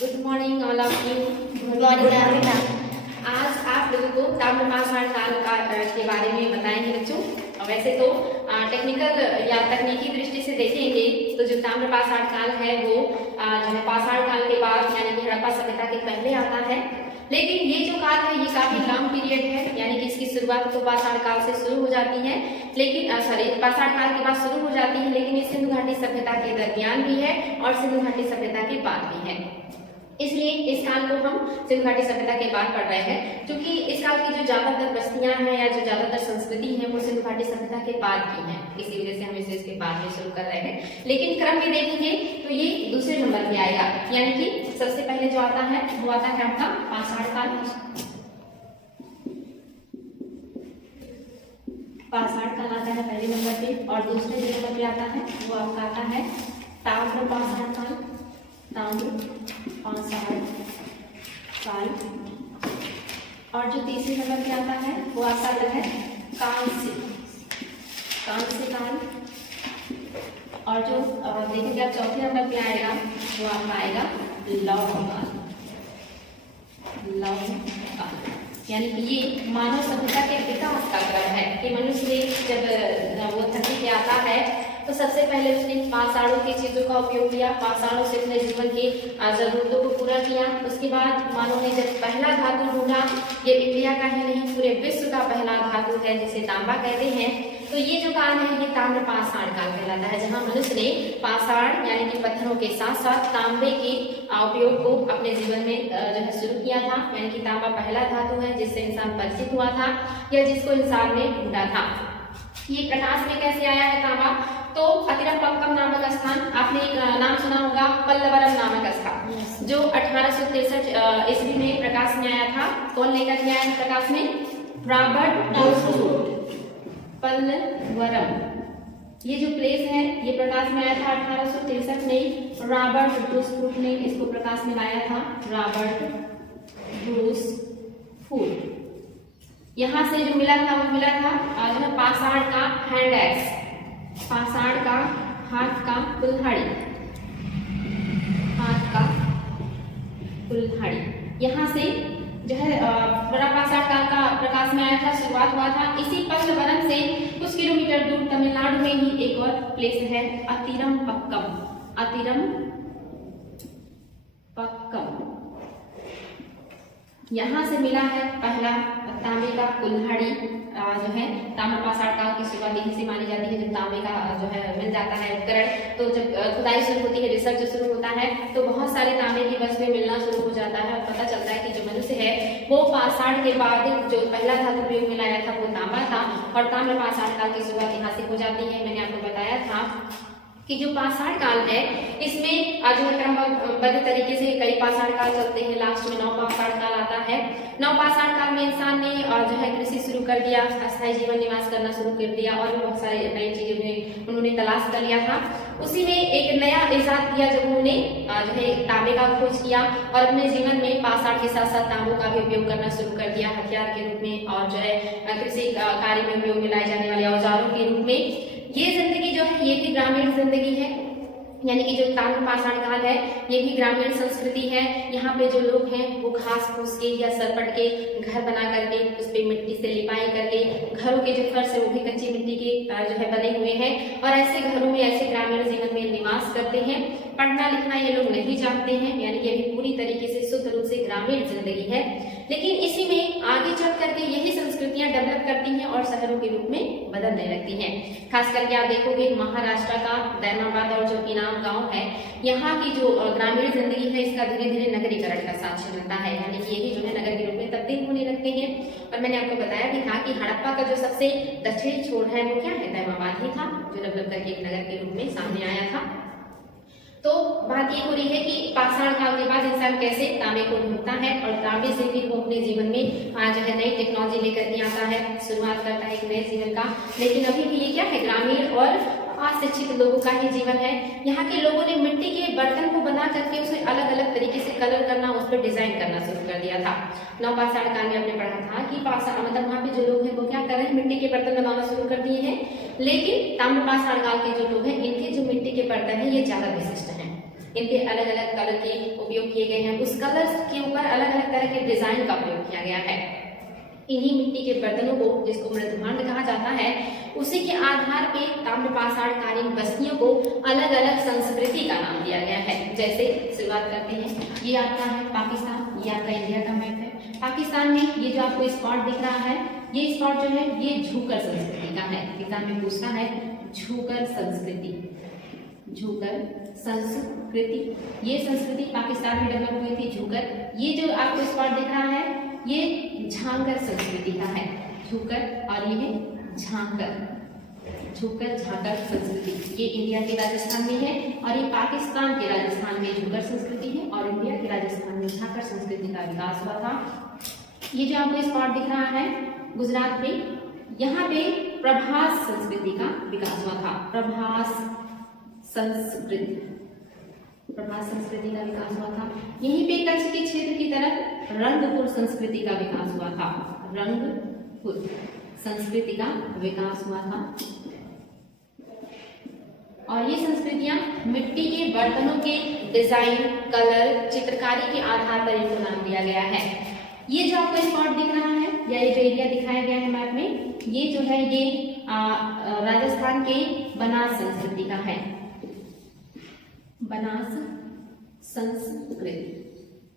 Good morning all of you. Good morning ma'am. आज आप लोगों को ताम्रपाषाण काल के बारे में बताएंगे बच्चों। वैसे तो टेक्निकल या तकनीकी दृष्टि से देखेंगे तो जो ताम्रपाषाण काल है वो जो है पाषाण काल के बाद यानी कि हड़प्पा सभ्यता के पहले आता है। लेकिन ये जो काल है ये काफी लॉन्ग पीरियड है, यानी कि इसकी शुरुआत तो पाषाण काल से शुरू हो जाती है, लेकिन पाषाण काल के बाद शुरू हो जाती है, लेकिन ये सिंधु घाटी सभ्यता के दरमियान भी है और सिंधु घाटी सभ्यता के बाद भी है। इसलिए इस काल को हम सिंधु घाटी सभ्यता के बाद पढ़ रहे हैं, क्योंकि इस काल की जो ज्यादातर बस्तियां हैं या जो ज्यादातर संस्कृति है वो सिंधु घाटी सभ्यता के बाद की है। इसी वजह से हम इसे इसके बाद में शुरू कर रहे हैं। लेकिन क्रम में देखेंगे तो ये दूसरे नंबर पे आएगा, यानी कि सबसे पहले जो आता है वो आता है आपका पाषाण काल। पाषाण काल आता है पहले नंबर पे, और दूसरे नंबर पे आता है वो आपका आता है ताम्रपाषाण काल। ताम्रपाषाण काल। और जो तीसरे नंबर पे आता है वो आता है कांस्य काल। और जो देखेंगे आप चौथे नंबर पे आएगा वो आपका आएगा लौह काल। यानी कि ये मानव सभ्यता के विकास का क्रम है कि मनुष्य जब वो धरती पे आता है तो सबसे पहले उसने पाषाणों की चीजों का उपयोग किया, पाषाणों से अपने जीवन की जरूरतों को पूरा किया। उसके बाद मानव ने जब पहला धातु ढूंढा, ये इंडिया का ही नहीं पूरे विश्व का पहला धातु है जिसे तांबा कहते हैं, तो ये जो काल है ये ताम्रपाषाण काल कहलाता है, जहाँ मनुष्य ने पाषाण यानी कि पत्थरों के साथ साथ तांबे के उपयोग को अपने जीवन में जो है शुरू किया था। यानी कि तांबा पहला धातु है जिससे इंसान परिचित हुआ था या जिसको इंसान ने ढूंढा था। ये प्रकाश में कैसे आया है तांबा? तो अतिरपक्कम नामक स्थान, आपने एक नाम सुना होगा पल्लवरम नामक स्थान, जो 1863 ईस्वी में प्रकाश में आया था। कौन लेकर के आया प्रकाश में? रॉबर्ट डॉसफूट। पल्लवरम ये जो प्लेस है ये प्रकाश में आया था 1863 में। रॉबर्ट डॉसफूट ने इसको प्रकाश में लाया था। रॉबर्ट डॉसफूट। यहाँ से जो मिला था वो मिला था जो है पाषाण का हैंड एक्स, पाषाण का हाथ का कुल्हाड़ी, हाथ का कुल्हाड़ी। यहाँ से जो है बड़ा पाषाण काल का प्रकाश में आया था, शुरुआत हुआ था। इसी पल्लवरम से कुछ किलोमीटर दूर तमिलनाडु में ही एक और प्लेस है अतिरमपक्कम। यहाँ से मिला है पहला तांबे का कुल्हाड़ी जो है। ताम्रपाषाण काल की शुरुआत यहीं से मानी जाती है, जब तांबे का जो है मिल जाता है उपकरण। तो जब खुदाई शुरू होती है, रिसर्च शुरू होता है, तो बहुत सारे तांबे की वस्तुएं मिलना शुरू हो जाता है और पता चलता है कि जो मनुष्य है वो पाषाण के बाद जो पहला धातु प्रयोग में लाया था वो तांबा था, और ताम्रपाषाण काल की शुरुआत यहाँ से हो जाती है। मैंने आपको बताया था कि जो पाषाण काल है इसमें जो है क्रमबद्ध तरीके से कई पाषाण काल चलते हैं। लास्ट में नवपाषाण काल आता है। नवपाषाण काल में इंसान ने जो है कृषि शुरू कर दिया, अस्थायी जीवन निवास करना शुरू कर दिया, और भी बहुत सारे नई चीजें उन्होंने तलाश कर लिया था। उसी में एक नया इजाद किया जब उन्होंने जो है तांबे का खोज किया और अपने जीवन में पाषाण के साथ साथ तांबों का भी उपयोग करना शुरू कर दिया हथियार के रूप में, और जो है कृषि कार्य में उपयोग में लाए जाने वाले औजारों के रूप में। ये जिंदगी जो है ये भी ग्रामीण जिंदगी है, यानी कि जो ताम्रपाषाण काल है ये भी ग्रामीण संस्कृति है। यहाँ पे जो लोग हैं वो घास फूस के या सरपट के घर बना करके उस पे मिट्टी से लिपाई करके, घरों के जो फर्श है वो भी कच्ची मिट्टी के जो है बने हुए हैं, और ऐसे घरों में ऐसे ग्रामीण जीवन में निवास करते हैं। पढ़ना लिखना ये लोग नहीं जानते हैं, यानी कि अभी पूरी तरीके से शुद्ध रूप से ग्रामीण जिंदगी है। लेकिन इसी में आगे चल करके यही संस्कृतियां डेवलप करती हैं और शहरों के रूप में बदलने लगती हैं। खास करके आप देखोगे महाराष्ट्र का दैमाबाद और जो इनाम गांव है, यहाँ की जो ग्रामीण जिंदगी है इसका धीरे धीरे नगरीकरण का साक्ष्य मिलता है, यानी कि यही जो है नगर के रूप में तब्दील होने लगते हैं। और मैंने आपको बताया भी था कि हड़प्पा का जो सबसे दक्षिणी छोर है वो क्या है? दैमाबाद ही था, जो डेवलप करके एक नगर के रूप में सामने आया था। तो बात ये हो रही है कि पाषाण काल के बाद इंसान कैसे तांबे को ढूंढता है, और तांबे से भी वो अपने जीवन में जो है नई टेक्नोलॉजी लेकर के आता है, शुरुआत करता है एक नए जीवन का। लेकिन अभी भी ये क्या है? ग्रामीण और अशिक्षित लोगों का ही जीवन है। यहाँ के लोगों ने मिट्टी के बर्तन को बना करके उसे अलग अलग तरीके से कलर करना, उस पर डिजाइन करना शुरू कर दिया था। नवपाषाण काल में हमने पढ़ा था कि पाषाण मतलब वहाँ पे जो लोग हैं वो क्या कर रहे हैं? मिट्टी के बर्तन बनाना शुरू कर दिए हैं। लेकिन ताम्रपाषाण काल के जो लोग हैं इनके जो मिट्टी के बर्तन है ये ज्यादा विशिष्ट हैं। इनके अलग अलग कलर के उपयोग किए गए हैं, उस कलर के ऊपर अलग अलग तरह के डिजाइन का प्रयोग किया गया है। इन्हीं मिट्टी के बर्तनों को, जिसको मृदभांड कहा जाता है, उसी के आधार पे ताम्रपाषाणकालीन बस्तियों को अलग अलग संस्कृति का नाम दिया गया है। जैसे शुरुआत करते हैं, ये आपका है पाकिस्तान, ये आपका इंडिया का मैप है। पाकिस्तान में ये जो आपको स्पॉट दिख रहा है, ये स्पॉट जो है ये झूकर संस्कृति का है। एग्जाम में पूछता है झूकर संस्कृति, झूकर संस्कृति, ये संस्कृति पाकिस्तान में डेवलप हुई थी, झूकर। ये जो आपको स्पॉट दिख रहा है ये झांकर संस्कृति का है, झूकर, और ये है झांकर, झूकर झांकर संस्कृति। ये इंडिया के राजस्थान में है और ये पाकिस्तान के राजस्थान में झूकर संस्कृति है, और इंडिया के राजस्थान में झांकर संस्कृति का विकास हुआ था। ये जो आपको स्पॉट दिख रहा है गुजरात में, यहाँ पे प्रभास संस्कृति का विकास हुआ था, प्रभास संस्कृति, प्रभास संस्कृति का विकास हुआ था। यहीं पे कच्छ के क्षेत्र की तरफ रंगपुर संस्कृति का विकास हुआ था, रंगपुर संस्कृति का विकास हुआ था। और ये संस्कृतियां मिट्टी के बर्तनों के डिजाइन, कलर, चित्रकारी के आधार पर इनको नाम दिया गया है। ये जो आपको स्पॉट दिख रहा है या ये जो एरिया दिखाया गया है मैप में, ये जो है ये राजस्थान के बनास संस्कृति का है, बनास संस्कृति।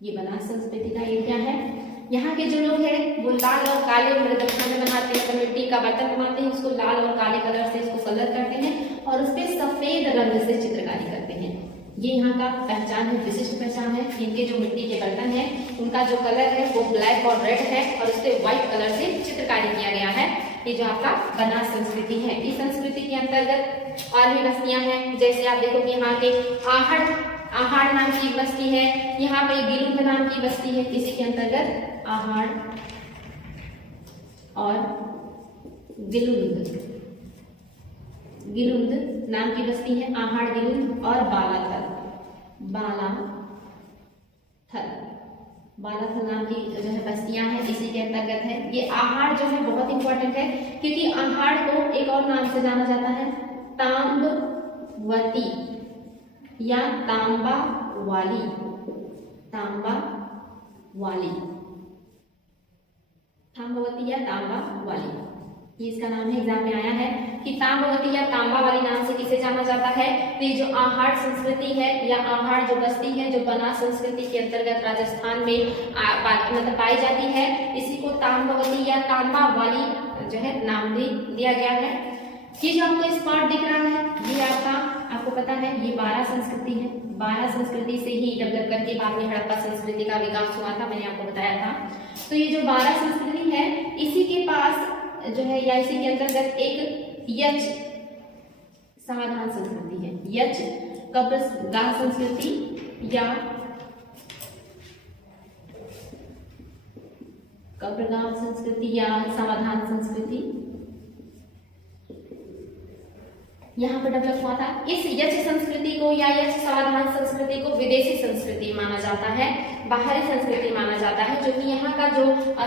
ये बनास संस्कृति का एरिया है। यहाँ के जो लोग हैं वो लाल और काले मृदभांड बनाते हैं, तो मिट्टी का बर्तन बनाते हैं, उसको लाल और काले कलर से इसको कलर करते हैं और उस पर सफेद रंग से चित्रकारी करते हैं। ये यहाँ का पहचान है, विशिष्ट पहचान है। इनके जो मिट्टी के बर्तन हैं उनका जो कलर है वो ब्लैक और रेड है और उस पर व्हाइट कलर से चित्रकारी किया गया है। ये जो आपका बनास संस्कृति है, इस संस्कृति के अंतर्गत और भी बस्तियां हैं। जैसे आप देखो कि यहाँ के आहाड़ नाम की एक बस्ती है, यहाँ पे गिलुंद नाम की बस्ती है, इसी के अंतर्गत आहाड़ और गिलुंद, गिलुंद नाम की बस्ती है, आहाड़, गिलुंद और बालाथल, बालाथल नाम की जो है बस्तियां हैं, इसी के अंतर्गत है। ये आहाड़ जो है बहुत इंपॉर्टेंट है, क्योंकि आहाड़ को एक और नाम से जाना जाता है, तांबवती या तांबा वाली, तांबा वाली, तांबवती या तांबा वाली, ये इसका नाम है। एग्जाम में आया है कि तांबवती या तांबा वाली नाम से किसे जाना जाता है। तो ये जो आहाड़ संस्कृति है या आहाड़ जो बस्ती है, जो बनास संस्कृति के अंतर्गत राजस्थान में मतलब पाई जाती है, इसी को तांबवती या तांबा वाली जो है नाम भी दिया गया है। ये जो आपको स्पॉट दिख रहा है ये आपको पता है ये बारा संस्कृति है। बारा संस्कृति से ही डेवलप करके बाद में हड़प्पा संस्कृति का विकास हुआ था, मैंने आपको बताया था। तो ये जो बारा संस्कृति है इसी के पास जो है या इसी के अंतर्गत एक यच समाधान संस्कृति है, यच कब्रगाह संस्कृति या कब्रगाह संस्कृति या समाधान संस्कृति यहाँ पर डेवलप हुआ था। इस यच संस्कृति को या यच समाधान संस्कृति को विदेशी संस्कृति माना जाता है, बाहरी संस्कृति माना जाता है, जो कि यहाँ का जो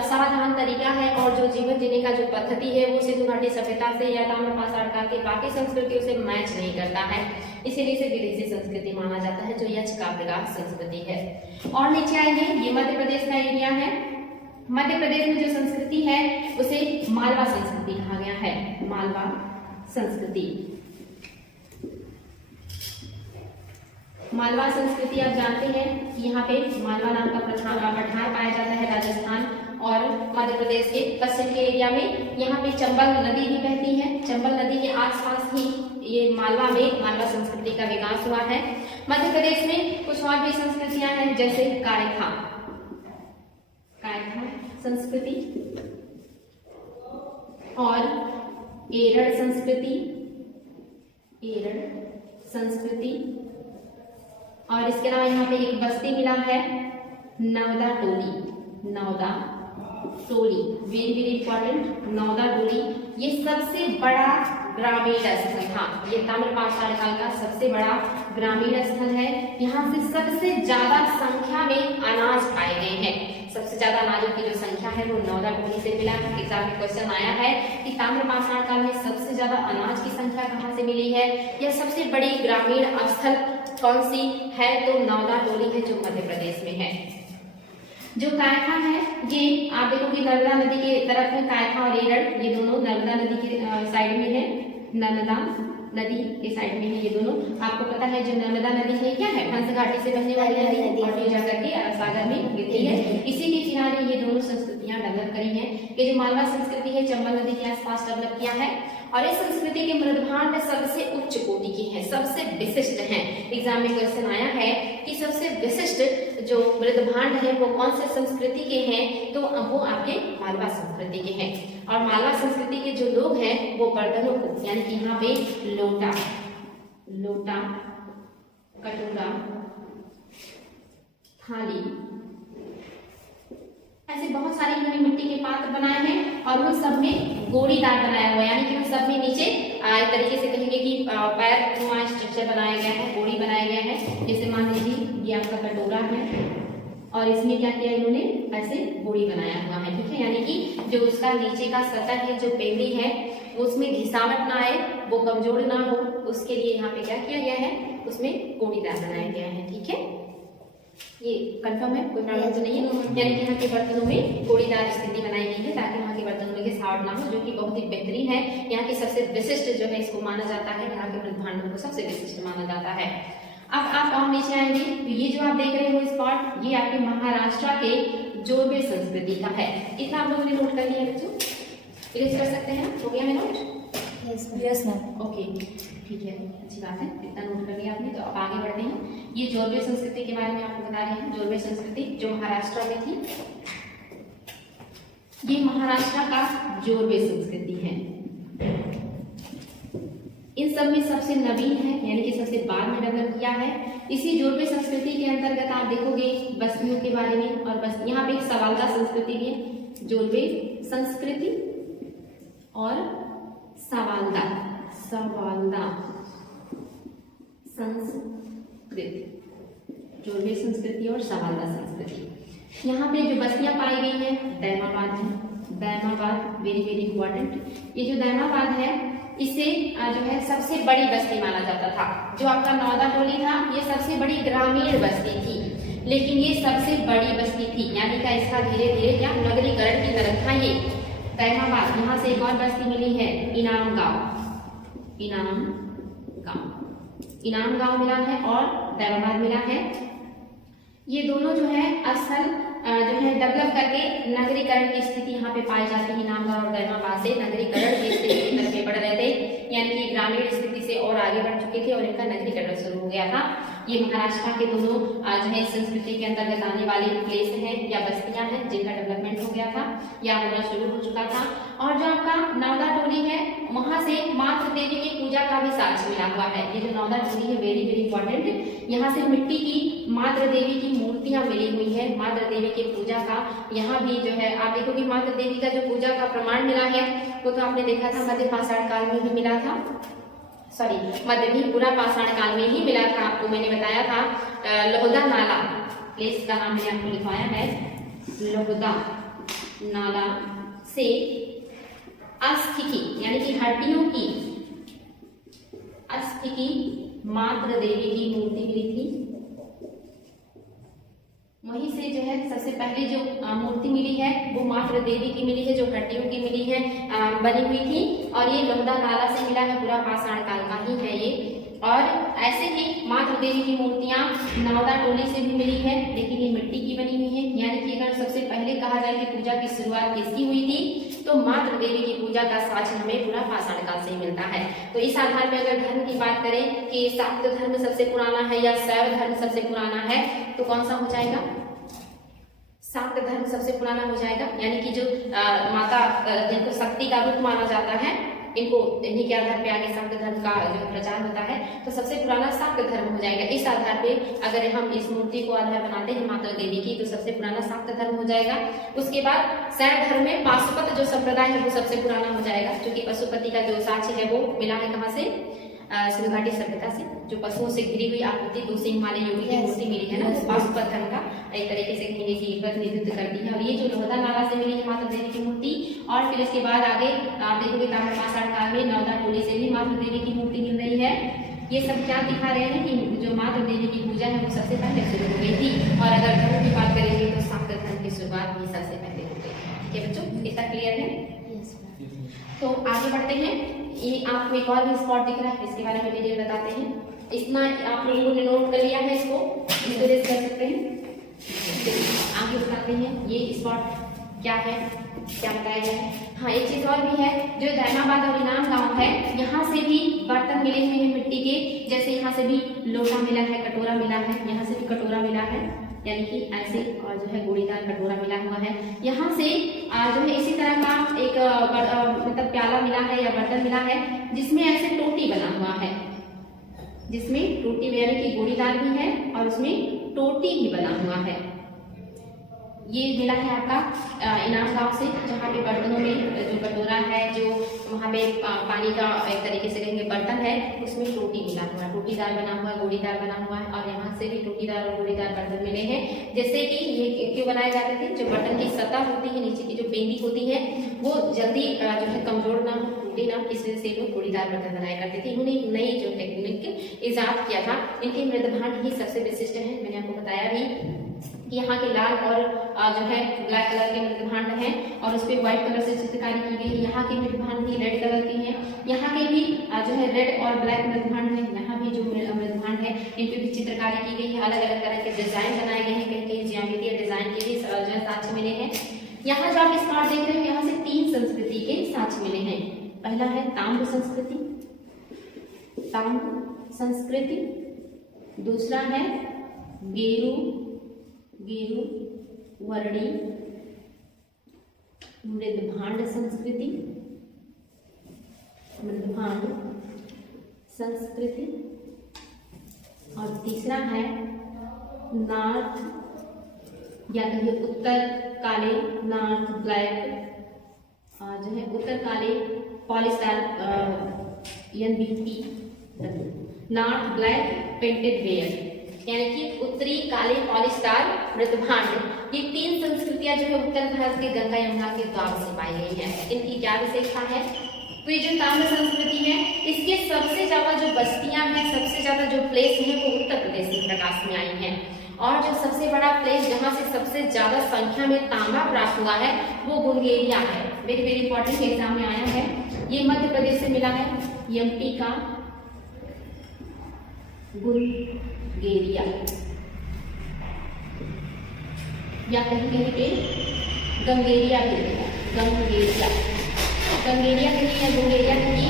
समाधान तरीका है और जो जीवन जीने का जो पद्धति है वो सिंधु घाटी सभ्यता से या ताम्रपाषाण काल के बाकी संस्कृतियों से मैच नहीं करता है, इसीलिए इसे विदेशी संस्कृति माना जाता है, जो यच कब्रगाह संस्कृति है। और नीचे आएंगे, ये मध्य प्रदेश का एरिया है। मध्य प्रदेश में जो संस्कृति है उसे मालवा संस्कृति कहा गया है, मालवा संस्कृति। मालवा संस्कृति आप जानते हैं कि यहाँ पे मालवा नाम का पठार पाया जाता है राजस्थान और मध्य प्रदेश के पश्चिम के एरिया में। यहाँ पे चंबल नदी भी बहती है, चंबल नदी के आसपास ही ये मालवा में मालवा संस्कृति का विकास हुआ है। मध्य प्रदेश में कुछ और भी संस्कृतियां हैं, जैसे कायथा, कायथा संस्कृति और एरड़ संस्कृति, एरड़ संस्कृति। और इसके अलावा यहाँ पे एक बस्ती मिला है नवदा टोली, नवदा टोली, वेरी वेरी इंपॉर्टेंट, नौदा टोली, ये सबसे बड़ा ग्रामीण स्थल था। ये ताम्रपाषाण काल का सबसे बड़ा ग्रामीण स्थल है। यहाँ से सबसे ज्यादा संख्या में अनाज पाए गए हैं। सबसे ज्यादा अनाजों की जो संख्या है वो नौदा टोली से मिला है। एग्जाम में क्वेश्चन आया है कि ताम्रपाषाण काल में सबसे ज्यादा अनाज की संख्या कहाँ से मिली है, या सबसे बड़ी ग्रामीण स्थल कौन सी है, तो नौदा टोली है जो मध्य प्रदेश में है। जो कायथा है ये आप देखोगे नर्मदा नदी के तरफ है, कायथा और एरड़ ये दोनों नर्मदा नदी के साइड में है, नर्मदा नदी के साइड में है ये दोनों। आपको पता है जो नर्मदा नदी है क्या है, हंस घाटी से बहने वाली नदी और फिर जाकर के अरब सागर में गिरती है। इसी के किनारे ये दोनों संस्कृतियां डेवलप करी हैं। ये जो मालवा संस्कृति है चंबल नदी के आसपास डेवलप किया है, और इस संस्कृति के मृदभांड सबसे उच्च कोटि की है, सबसे विशिष्ट हैं। एग्जाम में क्वेश्चन आया है कि सबसे विशिष्ट जो मृदभांड है वो कौन से संस्कृति के हैं, तो वो आपके मालवा संस्कृति के हैं। और मालवा संस्कृति के जो लोग हैं वो बर्तनों को, यानी कि यहाँ पे लोटा, कटोरा, थाली, ऐसे बहुत सारे इन्होंने मिट्टी के पात्र बनाए हैं, और वो सब में गोड़ीदार बनाया हुआ है, यानी कि उन सब में नीचे एक तरीके से कहेंगे कि पैर नुमा स्ट्रक्चर बनाया गया है, गोड़ी बनाया गया है। जैसे मान लीजिए ये आपका कटोरा है और इसमें क्या किया इन्होंने, ऐसे गोड़ी बनाया हुआ है, ठीक है। यानी कि जो उसका नीचे का सतह है, जो पेंडी है, उसमें घिसावट ना आए, वो कमजोर ना हो, उसके लिए यहाँ पे क्या किया गया है, उसमें गोड़ीदार बनाया गया है, ठीक है। ये कंफर्म है, कोई प्रॉब्लम तो नहीं है। यानी कि यहाँ के बर्तनों में गोड़ीदार स्थिति बनाई गई है ताकि वहाँ के बर्तनों में घिसावट ना हो, जो कि बहुत ही बेहतरीन है। यहाँ की सबसे विशिष्ट जो है इसको माना जाता है, यहाँ के मृदभांडों को सबसे विशिष्ट माना जाता है। अब आप और नीचे आएंगे तो ये जो आप देख रहे हो स्पॉट, ये आपके महाराष्ट्र के जोरबे संस्कृति का है। इतना आप लोगों ने नोट कर लिया बच्चों, इरेज कर सकते हैं, हो गया मैं नोट? Yes ma'am. ओके, ठीक है, अच्छी बात है, इतना नोट कर लिया आपने। तो अब आगे बढ़ते हैं। ये जोरबे संस्कृति के बारे में आपको बता रहे हैं। जोरबे संस्कृति जो महाराष्ट्र में थी, ये महाराष्ट्र का जोरबे संस्कृति है। इन सब में सबसे नवीन है, यानी कि सबसे बाद में डेवलप किया है। इसी जोरबे संस्कृति के अंतर्गत आप देखोगे बस्तियों के बारे में, और बस यहाँ पे एक सवालदा संस्कृति भी है, जोरबे संस्कृति और सवालदा संस्कृति, जोरबे संस्कृति और सवालदा संस्कृति। यहाँ पे जो बस्तियां पाई गई हैं, दैमाबाद है, दैमाबाद वेरी वेरी इंपॉर्टेंट। ये जो दैमाबाद है इसे जो है सबसे बड़ी बस्ती माना जाता था। जो आपका नौदा टोली था ये सबसे बड़ी ग्रामीण बस्ती थी, लेकिन ये सबसे बड़ी बस्ती थी, यानी कि इसका धीरे धीरे क्या नगरीकरण की तरफ था ये दैमाबाद। यहाँ से एक और बस्ती मिली है, इनाम गांव मिला है और दैमाबाद मिला है। ये दोनों जो है स्थल जो है डेवलप करके नगरीकरण की स्थिति यहाँ पे पाई जाती है। इनामगांव और दैमाबाद से नगरीकरण की स्थिति की तरफ बढ़ रहे थे, यानी कि ग्रामीण स्थिति से और आगे बढ़ चुके थे और इनका नगरीकरण शुरू हो गया था। ये महाराष्ट्र के दोनों जो है संस्कृति के अंतर्गत आने वाली प्लेस हैं या बस्तियां हैं जिनका डेवलपमेंट हो गया था या होना शुरू हो चुका था। और जो आपका नौदा टोली है वहां से मातृ देवी की पूजा का भी साक्ष्य मिला हुआ है। ये जो नौदा टोली है वेरी वेरी इंपॉर्टेंट, यहाँ से मिट्टी की मातृ देवी की मूर्तियां मिली हुई है। मातृ देवी की पूजा का यहाँ भी जो है आप देखोगे मातृ देवी का जो पूजा का प्रमाण मिला है वो तो आपने देखा था मध्य पाषाण काल में ही मिला था, सॉरी मध्यपुरा पाषाण काल में ही मिला था। आपको मैंने बताया था लोहदा नाला प्लेस का नाम मैंने आपको लिखवाया है, लोहदा नाला से अस्थि की यानी कि हड्डियों की अस्थि की मातृ देवी की मूर्ति मिली थी। वहीं से जो है सबसे पहले जो मूर्ति मिली है वो मातृ देवी की मिली है, जो हड्डियों की मिली है, बनी हुई थी। और ये लोहदा नाला से मिला है, पूरा पाषाण काल का ही है ये। और ऐसे ही मातृ देवी की मूर्तियां नौदा टोली से भी मिली है, लेकिन ये मिट्टी की बनी हुई है। यानी कि अगर सबसे पहले कहा जाए कि पूजा की शुरुआत किसकी हुई थी तो मातृ देवी की पूजा का साक्ष्य हमें पूरा पाषाण काल से मिलता है। तो इस आधार पर अगर धर्म की बात करें कि शाक्त धर्म सबसे पुराना है या शैव धर्म सबसे पुराना है तो कौन सा हो जाएगा? शाक्त धर्म सबसे पुराना हो जाएगा। यानी कि जो माता जिनको शक्ति का रूप माना जाता है इनको इन्हीं के आधार पे आगे शाक्त धर्म का जो प्रचार होता है, तो सबसे पुराना शाक्त धर्म हो जाएगा। इस आधार पे अगर हम इस मूर्ति को आधार बनाते हैं माता देवी की, तो सबसे पुराना शाक्त धर्म हो जाएगा। उसके बाद शैव धर्म में पाशुपत जो संप्रदाय है वो सबसे पुराना हो जाएगा, क्योंकि पशुपति का जो साक्ष्य है वो मिला है कहाँ से, सिंधु घाटी सभ्यता से, जो पशुओं से घिरी हुई आकृति 2 सिंह वाले योगी की मूर्ति मिली है ना, पाशुपत धर्म का एक तरीके से कहेंगे कि प्रतिनिधित्व करती है। और ये जो लोहदा नाला से मिली है माता देवी की मूर्ति, और फिर इसके बाद आगे आप देखोगे ताम्रपाषाण काल में नौदा टोली से भी माता देवी की मूर्ति मिल रही है। ये सब क्या दिखा रहे हैं कि जो माता देवी की पूजा है वो सबसे पहले शुरू हो गई थी। और अगर धर्म की बात करेंगे तो शाक्त धर्म की शुरुआत भी सबसे पहले हो गई। ठीक है बच्चों, इतना क्लियर है? तो आगे बढ़ते हैं। ये आपको एक और भी स्पॉट दिख रहा है, इसके बारे में डिटेल बताते हैं। इतना आप लोगों ने नोट कर लिया है, इसको विजुअलाइज कर सकते हैं। आगे बताते हैं ये स्पॉट क्या है, क्या बताया गया है। हाँ, एक चीज और भी है, जो दैनाबाद और इनाम गांव है, यहाँ से भी बर्तन मिले हुए हैं मिट्टी के, जैसे यहाँ से भी लोटा मिला है, कटोरा मिला है, यहाँ से भी कटोरा मिला है, यानी कि ऐसे, और जो है गोड़ीदार कटोरा मिला हुआ है। यहाँ से जो है इसी तरह का एक मतलब प्याला मिला है या बर्तन मिला है, जिसमें ऐसे टोटी बना हुआ है, जिसमें टोटी यानी कि गोड़ीदार भी है और उसमें टोटी भी बना हुआ है। ये मिला है आपका इनाम गांव से, जहाँ पे बर्तनों में जो कटोरा है, जो वहाँ पे पानी का एक तरीके से कहेंगे बर्तन है, उसमें टोटी मिला हुआ है, टोटीदार बना हुआ है, गोड़ीदार बना हुआ है। और यहाँ से भी टोटीदार और गोड़ीदार बर्तन मिले हैं। जैसे कि ये क्यों बनाए जाते थे, जो बर्तन की सतह होती है, नीचे की जो पेंदी होती है, वो जल्दी जो है कमजोर ना हो, टूटे ना, इस वजह से लोग गोड़ीदार बर्तन बनाया करते थे। इन्होंने नई जो टेक्निक ईजाद किया था। इनके मृदभांड ही सबसे विशिष्ट है, मैंने आपको बताया भी कि यहाँ के लाल और जो है ब्लैक कलर के मृदभांड हैं, और उस पर व्हाइट कलर से चित्रकारी की गई है। यहाँ के मृदभांड भी रेड कलर के हैं, यहाँ के भी जो है रेड और ब्लैक मृदभांड है। यहाँ भी जो मृदभांड है, इन पे भी चित्रकारी की गई है, अलग अलग तरह के डिजाइन बनाए गए हैं, कहीं कहीं ज्यामितीय डिजाइन के भी जो है साक्ष्य मिले हैं। यहाँ जो आप स्पॉट देख रहे हैं, यहाँ से 3 संस्कृति के साक्ष्य मिले हैं। पहला है ताम्र संस्कृति, ताम्र संस्कृति। दूसरा है गेरू वर्णी मृदभांड संस्कृति, मृदभांड संस्कृति। और तीसरा है नॉर्थ या कहिए उत्तर काले, नॉर्थ ब्लैक जो है उत्तर काले पॉलिस्टार NBP, north black painted ware, यानी कि उत्तरी काले पॉलिस्टार मृदभांड। ये 3 संस्कृतियां जो है उत्तर भारत के गंगा यमुना के द्वार से पाई गई हैं। इनकी क्या विशेषता है, तो ये जो ताम्र संस्कृति है, इसके सबसे ज्यादा जो बस्तियां हैं, सबसे ज्यादा जो प्लेस है, वो उत्तर प्रदेश में प्रकाश में आई हैं। और जो सबसे बड़ा प्लेस जहां से सबसे ज्यादा संख्या में तांबा प्राप्त हुआ है, वो बुल्गेरिया है। वेरी वेरी इंपॉर्टेंट, एग्जाम में आया है। ये मध्य प्रदेश से मिला है, MP का बुल्गेरिया, या कहीं कहीं पे गंगेरिया भी है, गंगेरिया कहीं या बुल्गेरिया कहीं,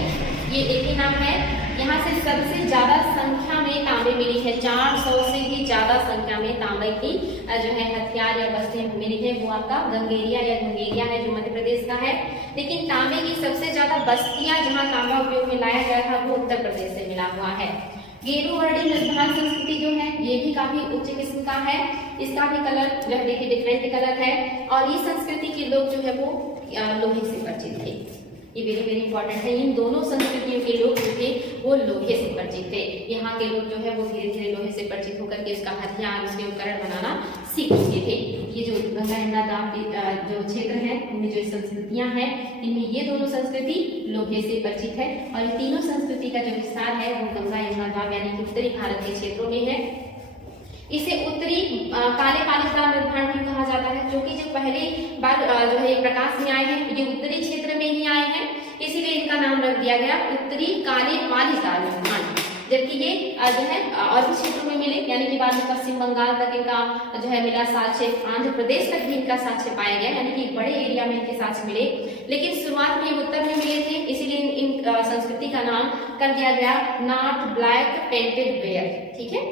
ये एक ही नाम है। यहाँ से सबसे ज्यादा संख्या में तांबे मिली है, 400 से भी ज्यादा संख्या में तांबे की जो है हथियार या वस्तुएं मिली है, वो आपका गंगेरिया या बुल्गेरिया है, जो मध्य प्रदेश का है। लेकिन तांबे की सबसे ज्यादा बस्तियां जहाँ तांबा उपयोग में लाया गया था, वो उत्तर प्रदेश से मिला हुआ है। गेरू वर्णी मृदभांड संस्कृति जो है, ये भी काफी उच्च किस्म का है। इसका भी कलर जो है देखिए डिफरेंट कलर है। और ये संस्कृति के लोग जो है वो लोहे से परिचित थे। ये वेरी वेरी इंपॉर्टेंट है। इन दोनों संस्कृतियों के लोग जो थे वो लोहे से परिचित थे। यहाँ के लोग जो है वो धीरे धीरे लोहे से परिचित होकर के उसका हथियार, उसके उपकरण बनाना सीख चुके थे। ये जो गंगा यमुना जो क्षेत्र है, इनमें जो संस्कृतियां हैं, इनमें ये दोनों संस्कृति लोहे से परिचित है। और ये तीनों संस्कृति का जो विस्तार है वो गंगा यमुना द्वार यानी कि उत्तरी भारत के क्षेत्रों में है। इसे उत्तरी काले पॉलिस्टार मृदभांड भी कहा जाता है, क्योंकि जब पहली बार जो है प्रकाश में आए हैं, ये उत्तरी क्षेत्र में ही आए हैं, इसीलिए इनका नाम रख दिया गया उत्तरी काले पॉलिस्टार मृदभांड। जबकि ये जो है और भी क्षेत्रों में मिले, यानी कि बाद में पश्चिम बंगाल तक इनका जो है मिला साक्ष्य, आंध्र प्रदेश तक भी इनका साक्ष्य पाया गया, यानी कि बड़े एरिया में इनके साक्ष्य मिले। लेकिन शुरुआत में उत्तर में मिले थे, इसीलिए इन संस्कृति का नाम कर दिया गया नॉर्थ ब्लैक पेंटेड वेयर। ठीक है,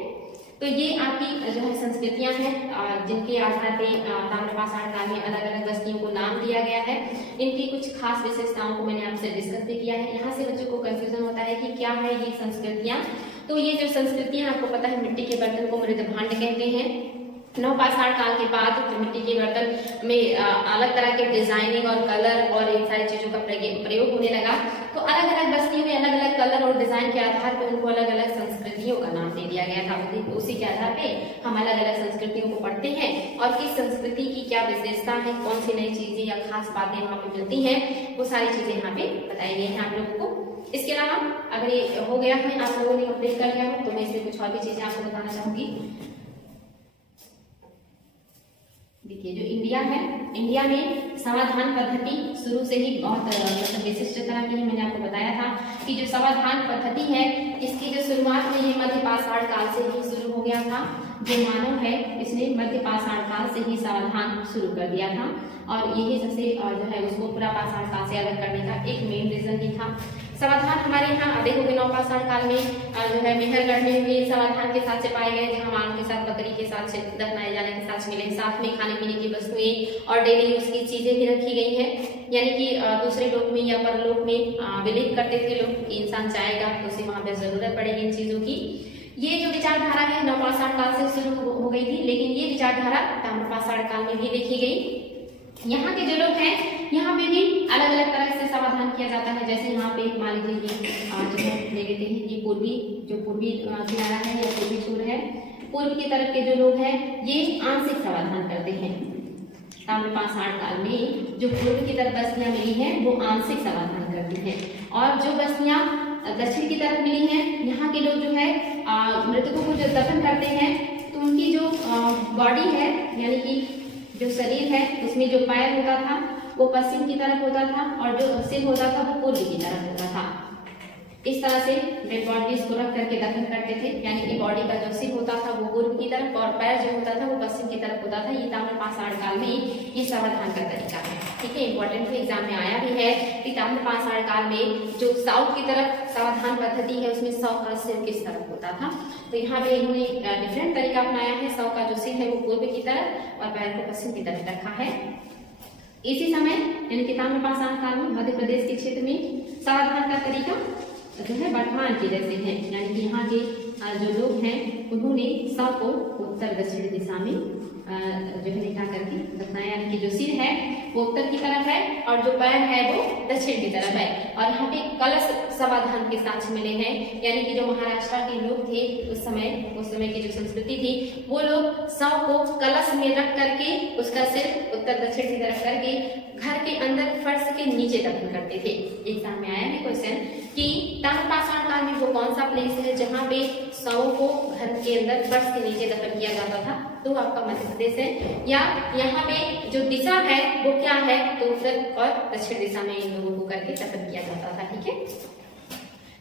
तो ये आपकी जो है संस्कृतियां हैं जिनके आधार पे ताम्रपाषाण काल में अलग अलग बस्तियों को नाम दिया गया है। इनकी कुछ खास विशेषताओं को मैंने आपसे डिस्कस भी किया है। यहाँ से बच्चों को कंफ्यूजन होता है कि क्या है ये संस्कृतियां। तो ये जो संस्कृतियां आपको पता है मिट्टी के बर्तन को मृद भांड कहते हैं। नवपाषाण काल के बाद जो मिट्टी के बर्तन में अलग तरह के डिजाइनिंग और कलर और इन सारी चीजों का प्रयोग होने लगा, तो अलग अलग बस्तियों में अलग अलग कलर और डिजाइन के आधार पर उनको अलग अलग संस्कृतियों का नाम दे दिया गया था। उसी के आधार पे हम अलग अलग संस्कृतियों को पढ़ते हैं और किस संस्कृति की क्या विशेषता है, कौन सी नई चीजें या खास बातें वहाँ पे मिलती हैं, वो सारी चीजें यहाँ पे बताई गई हैं आप लोगों को। इसके अलावा अगर ये हो गया है, आप लोगों ने कंप्लीट कर लिया हो, तो मैं इसमें कुछ और भी चीजें आपको बताना चाहूंगी। देखिए जो इंडिया है, इंडिया में समाधान पद्धति शुरू से ही बहुत मतलब विशिष्ट तरह की है। मैंने आपको बताया था कि जो समाधान पद्धति है इसकी जो शुरुआत में ये मध्यपाषाण काल से ही शुरू हो गया था। जो मानव है इसने मध्यपाषाण काल से ही समाधान शुरू कर दिया था और यही सबसे जो है उसको पूरा पाषाण काल से अलग करने का एक मेन रीजन भी था। समाधान हमारे यहाँ देखोगे नवपाषाण काल में जो है मेहरगढ़ में भी समाधान के साथ से पाए गए, जहाँ मांग के साथ बकरी के साथ से दफनाए जाने के साथ मिले, साथ में खाने पीने की वस्तुएं और डेली यूज की चीजें भी रखी गई हैं। यानी कि दूसरे लोक में या परलोक में बिलीव करते थे लोग कि इंसान चाहेगा तो उसे वहां पर जरूरत पड़ेगी इन चीजों की। ये जो विचारधारा है नवपाषाण काल से शुरू हो गई थी, लेकिन ये विचारधारा ताम्रपाषाण काल में भी देखी गई। यहाँ के जो लोग हैं यहाँ पे भी अलग अलग तरह से समाधान किया जाता है। जैसे यहाँ पे मान लीजिए जो है ले लेते हैं कि पूर्वी किनारा है या पूर्वी छोर है, पूर्व की तरफ के जो लोग हैं ये आंशिक समाधान करते हैं। ताम्रपाषाण काल में जो पूर्व की तरफ बस्तियां मिली हैं वो आंशिक समाधान करती हैं और जो बस्तियां दक्षिण की तरफ मिली हैं यहाँ के लोग जो है मृतकों को जो दफन करते हैं तो उनकी जो बॉडी है यानी कि जो शरीर है उसमें जो पैर होता था वो पश्चिम की तरफ होता था और जो सिर होता था वो पूर्व की तरफ होता था। इस तरह से डेड बॉडीज को रख करके दफन करते थे, यानी कि बॉडी का जो सिर होता था वो पूर्व की तरफ और पैर जो होता था वो पश्चिम की तरफ होता था। ये ताम्रपाषाण काल में ये समाधान का तरीका है। ठीक है, इंपॉर्टेंट है, एग्जाम में आया भी है कि ताम्रपाषाण काल में जो साउथ की तरफ समाधान पद्धति है उसमें शव का सिर किस तरफ होता था। तो यहाँ पे इन्होंने डिफरेंट तरीका अपनाया है। शव का जो सिर है वो पूर्व की तरफ और पैर को पश्चिम की तरफ रखा है। इसी समय यानी कि ताम्रपाषाण काल में मध्य प्रदेश के क्षेत्र में समाधान का तरीका जो है वर्तमान के जैसे है, यानी कि यहाँ के जो लोग हैं उन्होंने शव को उत्तर दक्षिण दिशा में जो है लेटा करके दफनाया, यानी कि जो सिर है वो उत्तर की तरफ है और जो पैर है वो दक्षिण की तरफ है। और यहाँ पे कलश समाधान के साथ मिले हैं, यानी कि जो महाराष्ट्र के लोग थे उस समय की जो संस्कृति थी वो लोग शव को कलश में रख करके उसका सिर उत्तर दक्षिण की तरफ करके घर के अंदर फर्श के नीचे दफन करते थे। एग्जाम में आया है क्वेश्चन कि ताम्रपाषाण काल में वो कौन सा प्लेस है जहाँ पे शवों को घर के अंदर फर्श के नीचे दफन किया जाता था, तो आपका मध्य प्रदेश है। या यहाँ पे जो दिशा है वो क्या है, तो उत्तर और दक्षिण दिशा में इन लोगों को करके दफन किया जाता था। ठीक है,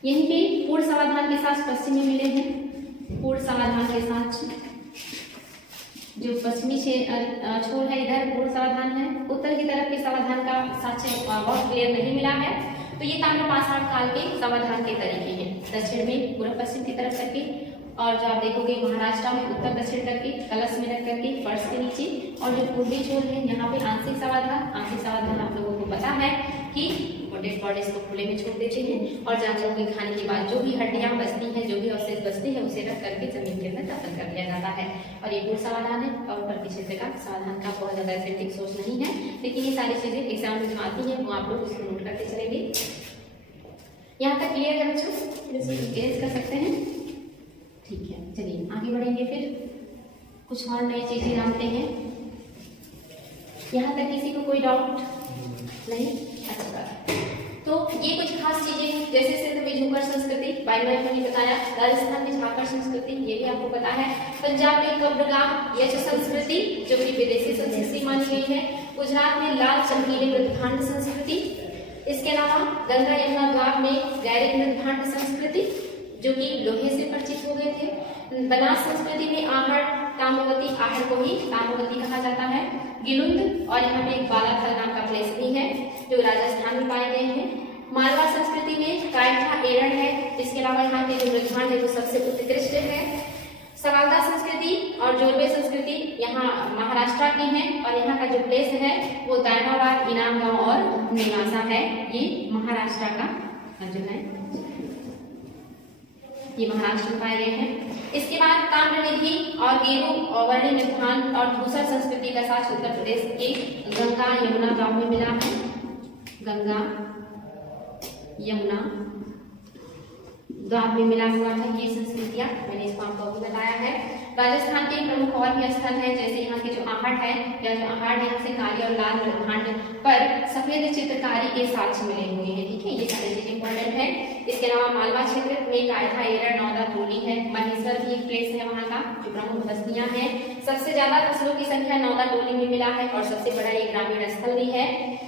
यहीं पे पूर्ण समाधान के साथ पश्चिमी मिले हैं। पूर्ण समाधान के साथ जो पश्चिमी छोर है इधर पूर्ण समाधान है, उत्तर की तरफ के समाधान का साक्ष्य बहुत क्लियर नहीं मिला है। तो ये ताम्रपाषाण काल के समाधान के तरीके हैं, दक्षिण में पूर्व पश्चिम की तरफ करके, और जो आप देखोगे महाराष्ट्र में उत्तर दक्षिण करके कलश में रख करके फर्श के नीचे, और जो पूर्वी छोर है यहाँ पे आंशिक समाधान आप लोगों को पता है कि डेड बॉडीज को खुले में छोड़ देते हैं और जानवरों के खाने के बाद जो भी हड्डियां बचती हैं, जो भी अवशेष बचते हैं उसे रख करके जमीन के अंदर दफन कर दिया जाता है। और ये पूर्ण समाधान है और ऊपर के क्षेत्र का समाधान का बहुत ज्यादा एस्थेटिक सोच नहीं है, लेकिन ये सारी चीजें एग्जाम में जो आती है वो आप लोग इसको नोट करते चलेंगे। यहाँ तक क्लियर है बच्चों, गेस कर सकते हैं। ठीक है, चलिए आगे बढ़ेंगे, फिर कुछ और नई चीजें जानते हैं। यहाँ तक किसी को कोई डाउट नहीं? अच्छा, तो ये कुछ खास चीजें जैसे सिंध में झूमर संस्कृति, बाइबल में बताया, राजस्थान में झाकर संस्कृति ये भी आपको पता है, पंजाब में कब्रगाह यक्ष संस्कृति जो कि विदेशी संस्कृति मानी गई है, गुजरात में लाल चमकीले मृदभांड संस्कृति, इसके अलावा गंगा यमुना द्वार में गैरिक मृदभांड संस्कृति जो कि लोहे से परिचित हो गए थे, बनास संस्कृति में आहड़ ताम्रवती, आहड़ को ही ताम्रवती कहा जाता है, गिलुंद, और यहाँ पे एक बालाथल नाम का प्लेस भी है जो राजस्थान में पाए गए हैं। मालवा संस्कृति में कायठा एरन है, इसके अलावा यहाँ के जो मृदभांड है वो सबसे उत्कृष्ट है। सवालदा संस्कृति और जोरबे संस्कृति यहाँ महाराष्ट्र की है और यहाँ का जो प्लेस है वो दायनाबाद, इनाम गांव और नेवासा है। ये महाराष्ट्र का जो है ये महाराष्ट्र में पाए गए हैं। इसके बाद ताम्रनिधि और गेरू और वर्णी निर्धान और धूसर संस्कृति का साक्ष्य उत्तर प्रदेश के गंगा यमुना गांव में मिला है। गंगा यमुना गांव में मिला हुआ है ये संस्कृतियां, मैंने इसको आपको भी बताया है। राजस्थान के प्रमुख और भी स्थल है, जैसे यहाँ के जो आहड़ है या जो आहड़ यहाँ से काली और लाल भांड पर सफेद चित्रकारी के साक्ष्य मिले हुए हैं। ठीक है, ये सारी चीजें इंपॉर्टेंट है। इसके अलावा मालवा क्षेत्र में कायथा, एरड़, नौदा, टोली है। महेश्वर भी एक प्लेस है वहाँ का, जो प्रमुख बस्तियां हैं। सबसे ज्यादा फसलों की संख्या नौदा टोली में मिला है और सबसे बड़ा ये ग्रामीण स्थल भी है।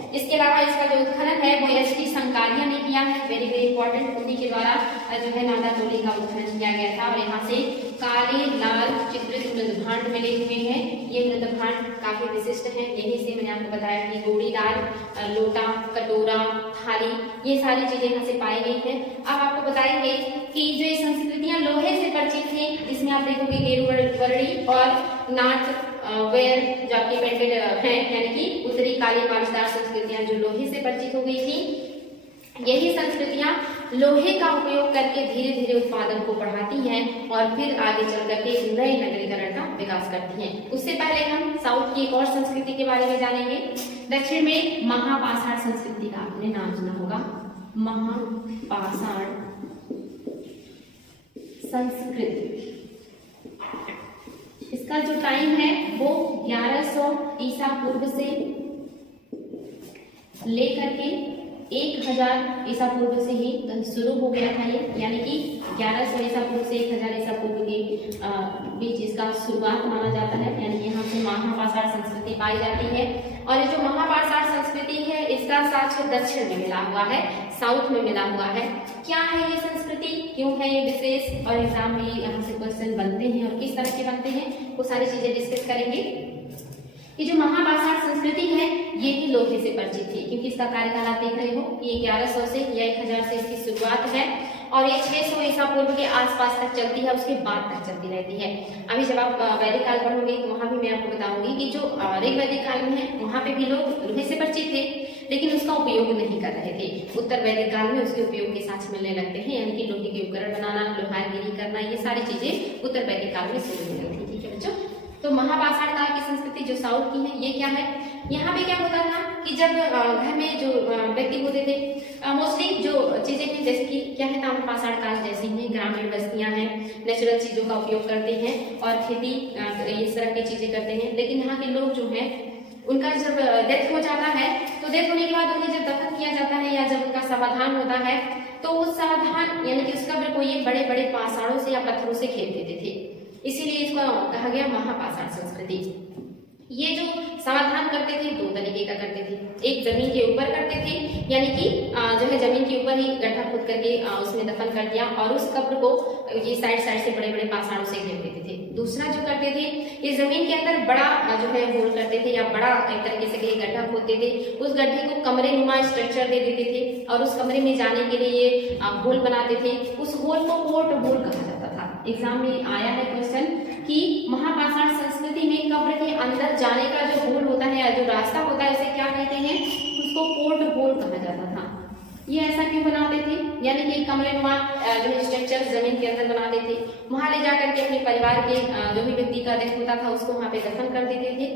इसके अलावा इसका जो उत्खनन है वो एच डी संकारिया ने किया है, वेरी वेरी इंपॉर्टेंट। उन्हीं के द्वारा जो है नौदा टोली का उत्खनन किया गया था और यहाँ से काले लाल चित्रित मृदभांड मिले हुए हैं। ये मृदभांड काफी विशिष्ट हैं, यही से मैंने आपको बताया कि गोड़ीदार, लोटा, कटोरा, थाली, ये सारी चीजें यहाँ से पाई गई हैं। अब आपको बताएंगे कि जो ये संस्कृतियां लोहे से परिचित थी, जिसमें आप देखोगे गेरुवर्णी और नाट वेयर जो आपकी पेंटेड है, यानी कि उत्तरी काली पाटीदार संस्कृतियां जो लोहे से परिचित हो गई थी। यही संस्कृतियां लोहे का उपयोग करके धीरे धीरे उत्पादन को बढ़ाती हैं और फिर आगे चल करके नए नगरीकरण का विकास करती हैं। उससे पहले हम साउथ की एक और संस्कृति के बारे में जानेंगे। दक्षिण में महापाषाण संस्कृति का आपने नाम सुना होगा। महापाषाण संस्कृति, इसका जो टाइम है वो 1100 ईसा पूर्व से लेकर के 1000 ईसा पूर्व से ही शुरू हो गया था ये, यानी कि 1100 ईसा पूर्व से 1000 ईसा पूर्व के बीच इसका शुरुआत माना जाता है, यानी यहाँ से महापाषाण संस्कृति पाई जाती है। और ये जो महापाषाण संस्कृति है इसका साक्ष्य दक्षिण में मिला हुआ है, साउथ में मिला हुआ है। क्या है ये संस्कृति, क्यों है ये विशेष, और एग्जाम में यहाँ से क्वेश्चन बनते हैं और किस तरह के बनते हैं, वो सारी चीजें डिस्कस करेंगे। ये जो महापाषाण संस्कृति है ये भी लोहे से परिचित थी, क्योंकि इसका कार्यकाल आप देख रहे हो, ये 1100 से या 1000 से इसकी शुरुआत है और ये 600 ईसा पूर्व के आसपास तक चलती है, उसके बाद तक चलती रहती है। अभी जब आप वैदिक काल पढ़ोगे तो वहां भी मैं आपको बताऊंगी कि जो ऋग्वैदिक काल में है वहां पे भी लोग लोहे से परिचित थे, लेकिन उसका उपयोग नहीं कर रहे थे। उत्तर वैदिक काल में उसके उपयोग के साथ मिलने लगते हैं, यानी कि लोहे के उपकरण बनाना, लोहारगिरी करना, ये सारी चीजें उत्तर वैदिक काल में शुरू हो गई थी। ठीक है बच्चों, तो महापाषाण काल की संस्कृति जो साउथ की है ये क्या है, यहाँ पे क्या होता था कि जब घर में जो व्यक्ति होते थे, मोस्टली जो चीजें हैं जैसे कि क्या है, ताम्रपाषाण काल जैसी हैं, ग्रामीण बस्तियां हैं, नेचुरल चीजों का उपयोग करते हैं और खेती इस तरह की चीजें करते हैं। लेकिन यहाँ के लोग जो हैं उनका जब डेथ हो जाता है तो डेथ होने के बाद उन्हें जब दफन किया जाता है या जब उनका समाधान होता है तो उस समाधान यानी कि उस कब्र को ये बड़े बड़े पाषाणों से या पत्थरों से घेर देते थे, इसीलिए इसको कहा गया महापाषाण संस्कृति। ये जो समाधान करते थे दो तरीके का करते थे, एक जमीन के ऊपर करते थे, यानी कि जो है जमीन के ऊपर ही गड्ढा खोद करके उसमें दफन कर दिया और उस कब्र को ये साइड साइड से बड़े बड़े पाषाणों से घेर देते थे। दूसरा जो करते थे ये जमीन के अंदर बड़ा जो है होल करते थे या बड़ा एक तरीके से गड्ढा खोदते थे, उस गड्ढे को कमरे नुमा स्ट्रक्चर दे देते थे और उस कमरे में जाने के लिए ये होल बनाते थे। उस होल को पोर्ट होल कहा जाता था। एग्जाम में आया है क्वेश्चन कि महापाषाण संस्कृति में कब्र के अंदर जाने का जो होल होता है या जो रास्ता होता है उसे क्या कहते हैं, उसको पोर्ट होल कहा जाता था। ये ऐसा क्यों बनाते थे, यानी कि कमरे नुमा जो है स्ट्रक्चर जमीन के अंदर बनाते थे, वहां ले जाकर के अपने परिवार के जो भी व्यक्ति का डेथ होता था उसको वहां पे दफन कर देते थे।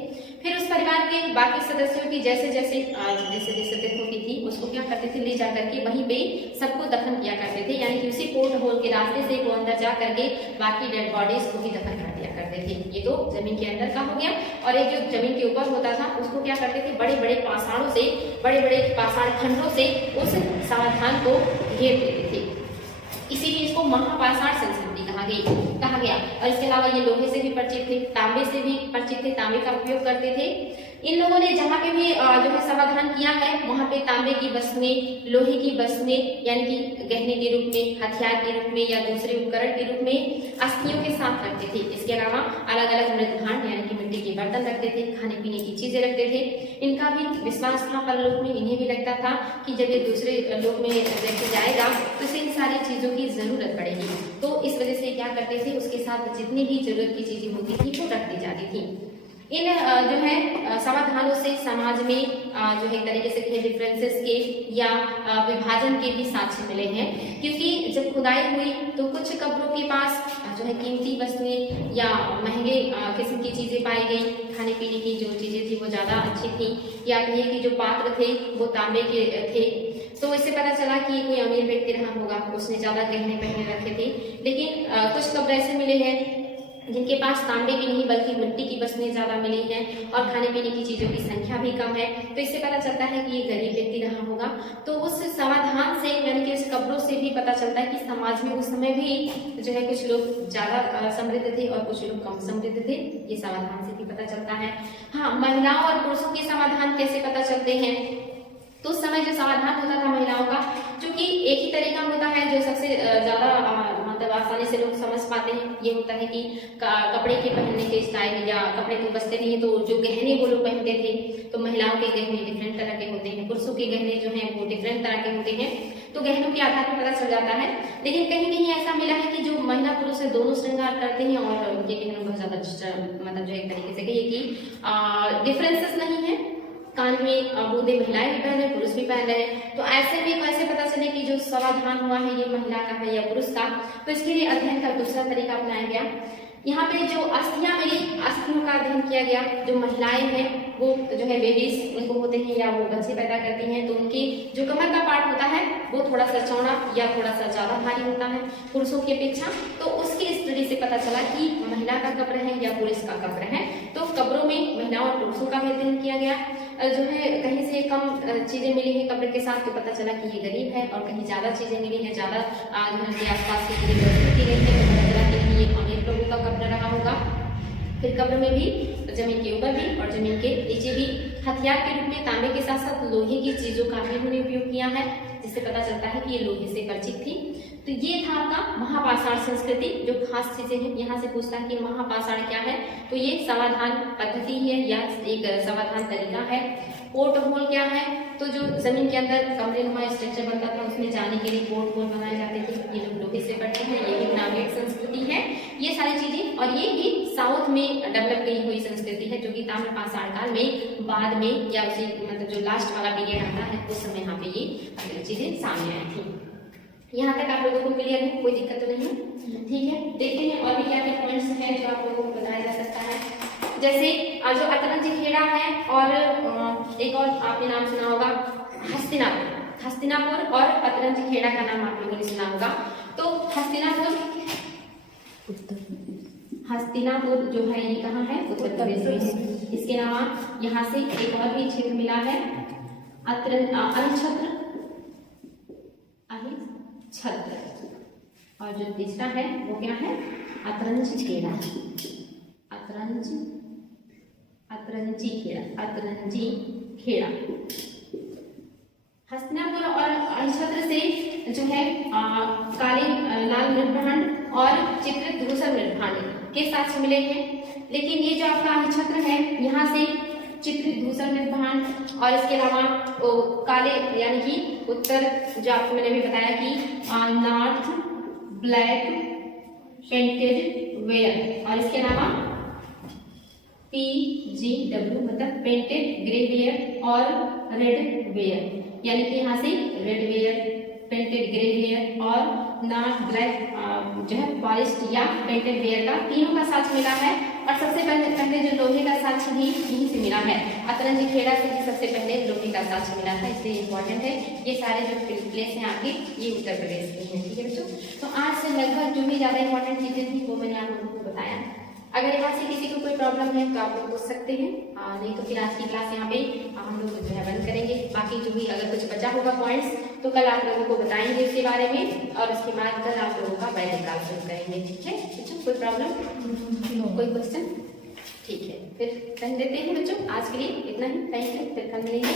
फिर उस परिवार के बाकी सदस्यों की जैसे जैसे डेथ होती थी उसको क्या करते थे, ले जाकर के वहीं पे सबको दफन किया करते थे, यानी कि उसी पोर्ट होल के रास्ते से वो अंदर जा करके बाकी डेड बॉडीज को भी दफन कर दिया करते थे। ये तो जमीन के अंदर का हो गया। और एक जो जमीन के ऊपर होता था उसको क्या करते थे, बड़े बड़े पाषाणों से, बड़े बड़े पाषाण खंडों से उस समाधान को घेर देते थे, इसीलिए इसको महापाषाण संस्कृति कहा गया। और इसके अलावा ये लोहे से भी परिचित थे, तांबे से भी परिचित थे, तांबे का उपयोग करते थे। इन लोगों ने जहाँ पे भी जो है समाधान किया है वहां पे तांबे की वस्तुएं, लोहे की वस्तुएं यानी कि गहने के रूप में, हथियार के रूप में या दूसरे उपकरण के रूप में अस्थियों के साथ रखते थे। इसके अलावा अलग अलग मृदभांड यानी कि मिट्टी के बर्तन रखते थे, खाने पीने की चीजें रखते थे। इनका भी विश्वास था परलोक में, इन्हें भी लगता था कि जब ये दूसरे लोक में व्यक्ति जाएगा तो इसे इन सारी चीजों की जरूरत पड़ेगी। तो इस वजह से क्या करते थे, उसके साथ जितनी भी जरूरत की चीजें होती थी वो रखती जाती थी। इन जो है समाधानों से समाज में जो है एक तरीके से कहे डिफरेंसेस के या विभाजन के भी साक्ष्य मिले हैं, क्योंकि जब खुदाई हुई तो कुछ कब्रों के पास जो है कीमती वस्तुएं या महंगे किस्म की चीजें पाई गई। खाने पीने की जो चीजें थी वो ज्यादा अच्छी थी, या कहिए कि जो पात्र थे वो तांबे के थे। तो इससे पता चला कि कोई अमीर व्यक्ति रहा होगा, उसने ज्यादा गहने पहने रखे थे। लेकिन कुछ कब्र ऐसे मिले हैं जिनके पास तांबे की नहीं बल्कि मिट्टी की वस्तुएं ज्यादा मिली हैं और खाने पीने की चीजों की संख्या भी कम है। तो इससे पता चलता है कि ये गरीब व्यक्ति रहा होगा। तो उस समाधान से यानी कि उस कब्रों से भी पता चलता है कि समाज में उस समय भी जो है कुछ लोग ज्यादा समृद्ध थे और कुछ लोग कम समृद्ध थे। ये समाधान से भी पता चलता है। हाँ, महिलाओं और पुरुषों के समाधान कैसे पता चलते हैं? तो उस समय जो समाधान होता था महिलाओं का, क्योंकि एक ही तरीका होता है जो सबसे ज्यादा मतलब आसानी से लोग समझ पाते हैं, ये होता है कि कपड़े के पहनने के स्टाइल, या कपड़े तो बचते नहीं है तो जो गहने वो लोग पहनते थे, तो महिलाओं के गहने डिफरेंट तरह के होते हैं, पुरुषों के गहने जो हैं वो डिफरेंट तरह के होते हैं। तो गहनों के आधार पर पता चल जाता है। लेकिन कहीं कहीं ऐसा मिला है कि जो महिला पुरुष है दोनों श्रृंगार करते हैं और ये गहनों बहुत ज्यादा मतलब जो एक तरीके से कहिए कि डिफरेंसेस नहीं है। कान में बूंदे महिलाएं भी पहन रहे, पुरुष भी पहन रहे हैं। तो ऐसे में कैसे पता चले कि जो समाधान हुआ है ये महिला का है या पुरुष का? तो इसके लिए अध्ययन का दूसरा तरीका अपनाया गया। यहाँ पे जो अस्थियां मिली, अस्थियों का अध्ययन किया गया। जो महिलाएं हैं वो जो है बेबीज उनको होते हैं या वो बच्चे पैदा करती हैं, तो उनकी जो कमर का पार्ट होता है वो थोड़ा सा चौड़ा या थोड़ा सा ज्यादा भारी होता है पुरुषों की अपेक्षा। तो उसकी स्टडी से पता चला कि महिला का कब्र है या पुरुष का कब्र है। तो कब्रों में महिलाओं और पुरुषों का भी अध्ययन किया गया। जो है कहीं से कम चीजें मिली है कब्र के साथ, तो पता चला कि ये गरीब है, और कहीं ज्यादा चीजें मिली है, ज्यादा घर के आसपास की चीजें व्यवस्थित की गई है, तो पता चला कि ये अमीर लोगों का कब्र रहा होगा। फिर कब्र में भी जमीन के ऊपर भी और जमीन के नीचे भी हथियार के रूप में तांबे के साथ साथ लोहे की चीजों का भी उन्होंने उपयोग किया है, जिससे पता चलता है कि ये लोहे से परिचित थी। तो ये था आपका महापाषाण संस्कृति। जो खास चीजें हैं यहाँ से पूछता है कि महापाषाण क्या है, तो ये समाधान पद्धति है या एक समाधान तरीका है। पोर्ट होल क्या है, तो जो जमीन के अंदर कमरे नुमा स्ट्रक्चर बनता था उसमें जाने के लिए पोर्ट होल बनाए जाते थे। ये लोग लोहे से पढ़ते हैं, ये भी नागरिक संस्कृति है। ये सारी चीजें, और ये भी साउथ में डेवलप की हुई संस्कृति है, जो कि ताम्रपाषाण काल में बाद में या उसी मतलब जो लास्ट वाला पीरियड आता है उस समय यहाँ पे ये चीजें सामने आई थी। यहाँ तक आप लोगों को क्लियर है, कोई दिक्कत तो नहीं है? ठीक है, देखते हैं और भी क्या क्या पॉइंट्स हैं जो आप लोगों को बताया जा सकता है। जैसे जो अतरंज खेड़ा है, और एक और आपने नाम सुना होगा हस्तिनापुर। हस्तिनापुर और अतरंज खेड़ा का नाम आप लोगों ने सुना होगा। तो हस्तिनापुर जो है ये कहाँ है? उत्तर प्रदेश में है। इसके अलावा यहाँ से एक और भी क्षेत्र मिला है अनछत्र, छत्र, और जो तीसरा है वो क्या है? अतरंज खेड़ा। अतरंजी खेड़ा। हस्तिनापुर और अनछत्र से जो है काले लाल मृदभांड और चित्रित धूसर मृदभांड के साक्ष्य मिले हैं। लेकिन ये जो आपका अनछत्र है यहाँ से चित्रित धूसर मृदभांड, और इसके अलावा काले यानी कि उत्तर जो आपको मैंने भी बताया कि नॉर्थ ब्लैक पेंटेड वेयर, और इसके अलावा PGW मतलब पेंटेड ग्रे वेयर और रेड वेयर, यानी कि यहाँ से red ware, painted grey ware और नॉट ब्लैक जो है पॉलिश्ड या पेंटेड वेयर का तीनों का साक्ष्य मिला है। और सबसे पहले जो लोहे का साक्ष्य भी यहीं से मिला है। अतरंजी खेड़ा से भी सबसे पहले लोहे का साक्ष्य मिला था, इसलिए इम्पोर्टेंट है। ये सारे जो प्लेस हैं आपके ये उत्तर प्रदेश के हैं। ठीक है बच्चों, तो आज से लगभग जो भी ज्यादा इंपॉर्टेंट चीजें थी वो मैंने आप लोगों को बताया। अगर यहाँ से किसी को कोई प्रॉब्लम है तो आप लोग पूछ सकते हैं, नहीं तो फिर आज की क्लास यहाँ पे हम लोग जो है बंद करेंगे। बाकी जो भी अगर कुछ बचा होगा पॉइंट्स तो कल आप लोगों को बताएंगे इसके बारे में, और उसके बाद कल आप लोगों का वैदिक काल शुरू करेंगे। ठीक है बच्चों, कोई प्रॉब्लम, कोई क्वेश्चन? ठीक है, फिर रहने देते हैं बच्चों, आज के लिए इतना ही। थैंक यू, फिर कल मिलेंगे।